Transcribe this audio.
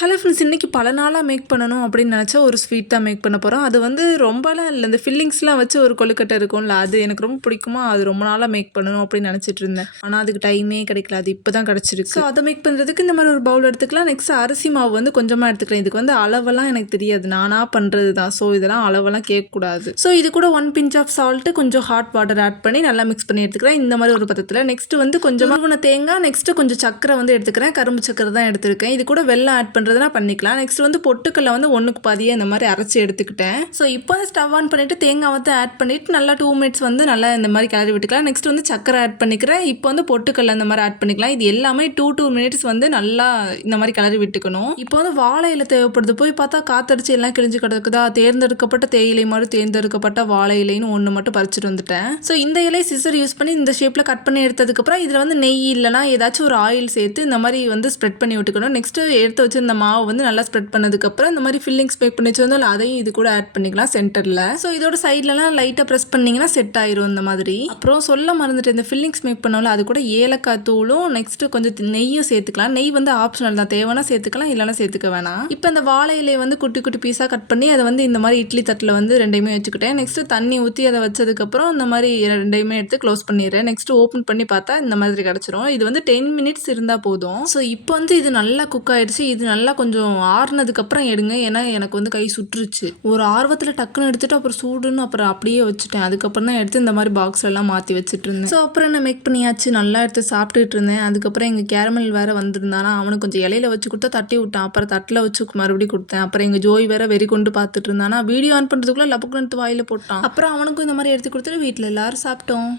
Hello friends, இன்றைக்கி பல நாளாக மேக் பண்ணணும் அப்படின்னு நினச்சா ஒரு ஸ்வீட் தான் மேக் பண்ண போகிறோம். அது வந்து ரொம்பலாம் இல்லை, இந்த ஃபில்லிங்ஸ்லாம் வச்சு ஒரு கொழுக்கட்டை இருக்கும்ல, அது எனக்கு ரொம்ப பிடிக்குமா, அது ரொம்ப நாளாக மேக் பண்ணணும் அப்படின்னு நினச்சிட்டு இருந்தேன். ஆனால் அதுக்கு டைமே கிடைக்கல, அது இப்போ தான் கிடச்சிருக்கு. ஸோ அதை மேக் பண்ணுறதுக்கு இந்த மாதிரி ஒரு பவுல் எடுத்துக்கலாம். நெக்ஸ்ட் அரிசி மாவு வந்து கொஞ்சமாக எடுத்துக்கலாம். இதுக்கு வந்து அளவெல்லாம் எனக்கு தெரியாது, நானாக பண்ணுறது தான். ஸோ இதெல்லாம் அளவெல்லாம் கேட்கக்கூடாது. ஸோ இது கூட 1 பிஞ்ச் ஆஃப் சால்ட்டு, கொஞ்சம் ஹாட் வாட்டர் ஆட் பண்ணி நல்லா மிக்ஸ் பண்ணி எடுத்துக்கிறேன் இந்த மாதிரி ஒரு பதத்தில். நெக்ஸ்ட் வந்து கொஞ்சமாக தேங்காய், நெக்ஸ்ட்டு கொஞ்சம் சக்கரை வந்து எடுத்துக்கிறேன். கரும்பு சக்கரை தான் எடுத்துருக்கேன். இது கூட வெல்லம் ஆட் பண்ணுறதுனா பண்ணிக்கலாம். நெக்ஸ்ட் வந்து பொட்டுக்கல்ல வந்து 1க்கு பாதியாக இந்த மாதிரி அரைச்சி எடுத்துக்கிட்டேன். ஸோ இப்போ வந்து ஸ்டவ் ஆன் பண்ணிவிட்டு தேங்காய் வந்து ஆட் பண்ணிவிட்டு நல்லா 2 மினிட்ஸ் வந்து நல்லா இந்த மாதிரி கிளறி விட்டுக்கலாம். நெக்ஸ்ட் வந்து சக்கரை ஆட் பண்ணிக்கிறேன். இப்போ வந்து பொட்டுக்கல்ல இந்த மாதிரி ஆட் பண்ணிக்கலாம். இது எல்லாமே 2 மினிட்ஸ் வந்து நல்லா இந்த மாதிரி கிளறி விட்டுக்கணும். இப்போ வந்து வாழை இலை தேவைப்படுது. போய் பார்த்தா காத்தடிச்சு எல்லாம் கிழிஞ்சு கிடக்குதா, தேர்ந்தெடுக்கப்பட்ட தேயிலை மாதிரி தேர்ந்தெடுக்கப்பட்ட வாழை இலைன்னு ஒன்று மட்டும் பறிச்சுட்டு வந்துட்டேன். ஸோ இந்த இலையை சிசர் யூஸ் பண்ணி இந்த ஷேப்பில் கட் பண்ணி எடுத்ததுக்கப்புறம் இதில் வந்து நெய் இல்லைனா ஏதாச்சும் ஒரு ஆயில் சேர்த்து இந்த மாதிரி வந்து ஸ்ப்ரெட் பண்ணி விட்டுக்கணும். நெக்ஸ்ட்டு எடுத்து வச்சு இந்த மாவு வந்து நல்லா ஸ்ப்ரெட் பண்ணதுக்கப்புறம் இந்த மாதிரி ஃபில்லிங்ஸ் மேக் பண்ணி வச்சிருந்தோம், அதையும் இது கூட ஆட் பண்ணிக்கலாம் சென்டரில். ஸோ இதோட சைட்லலாம் லைட்டாக ப்ரெஸ் பண்ணிங்கன்னா செட் ஆயிரும் இந்த மாதிரி. அப்புறம் சொல்ல மறந்துட்டு, இந்த ஃபில்லிங்ஸ் மேக் பண்ணோம்ல, அது கூட ஏலக்காய் தூளும் நெக்ஸ்ட்டு கொஞ்சம் நெய்யும் சேர்த்துக்கலாம். நெய் வந்து ஆப்ஷனல் தான், தேவைன்னா சேர்த்துக்கலாம், இல்லைனா சேர்த்துக்க வேணாம். இப்போ இந்த வாழை இலையை வந்து குட்டி குட்டி பீஸாக கட் பண்ணி அதை வந்து இந்த மாதிரி இட்லி தட்டில் வந்து ரெண்டையுமே வச்சுக்கிட்டேன். நெக்ஸ்ட்டு தண்ணி ஊற்றி அதை வச்சதுக்கப்புறம் இந்த மாதிரி ரெண்டையுமே எடுத்து க்ளோஸ் பண்ணிடுறேன். நெக்ஸ்ட்டு ஓப்பன் பண்ணி பார்த்தா இந்த மாதிரி கிடச்சிரும். இது வந்து 10 மினிட்ஸ் இருந்தால் போதும். ஸோ இப்போ வந்து இது நல்லா குக் ஆகிடுச்சு. இது நல்லா கொஞ்சம் ஆறுனதுக்கப்புறம் எடுங்க, ஏன்னா எனக்கு வந்து கை சுட்டுருச்சு. ஒரு ஆர்வத்தில் டக்குன்னு எடுத்துகிட்டு அப்புறம் சூடுன்னு அப்புறம் அப்படியே வச்சுட்டேன். அதுக்கப்புறம் தான் எடுத்து இந்த மாதிரி பாக்ஸ்லாம் மாற்றி வச்சுட்டு இருந்தேன். ஸோ அப்புறம் என்ன மேக் பண்ணியாச்சு, நல்லா எடுத்து சாப்பிட்டுட்டு இருந்தேன். அதுக்கப்புறம் எங்கள் கேரமல் வேறு வந்திருந்தானா, அவனுக்கு கொஞ்சம் இலையில வச்சு கொடுத்தா தட்டி விட்டான். அப்புறம் தட்டில் வச்சு மறுபடியும் கொடுத்தேன். அப்புறம் எங்கள் ஜோய் வேறு வெறி கொண்டு பார்த்துட்டு இருந்தானா, வீடியோ ஆன் பண்ணுறதுக்குள்ளே லப்புக்குன்னு வாயில் போட்டான். அப்புறம் அவனுக்கும் இந்த மாதிரி எடுத்து கொடுத்துட்டு வீட்டில் எல்லாரும் சாப்பிட்டோம்.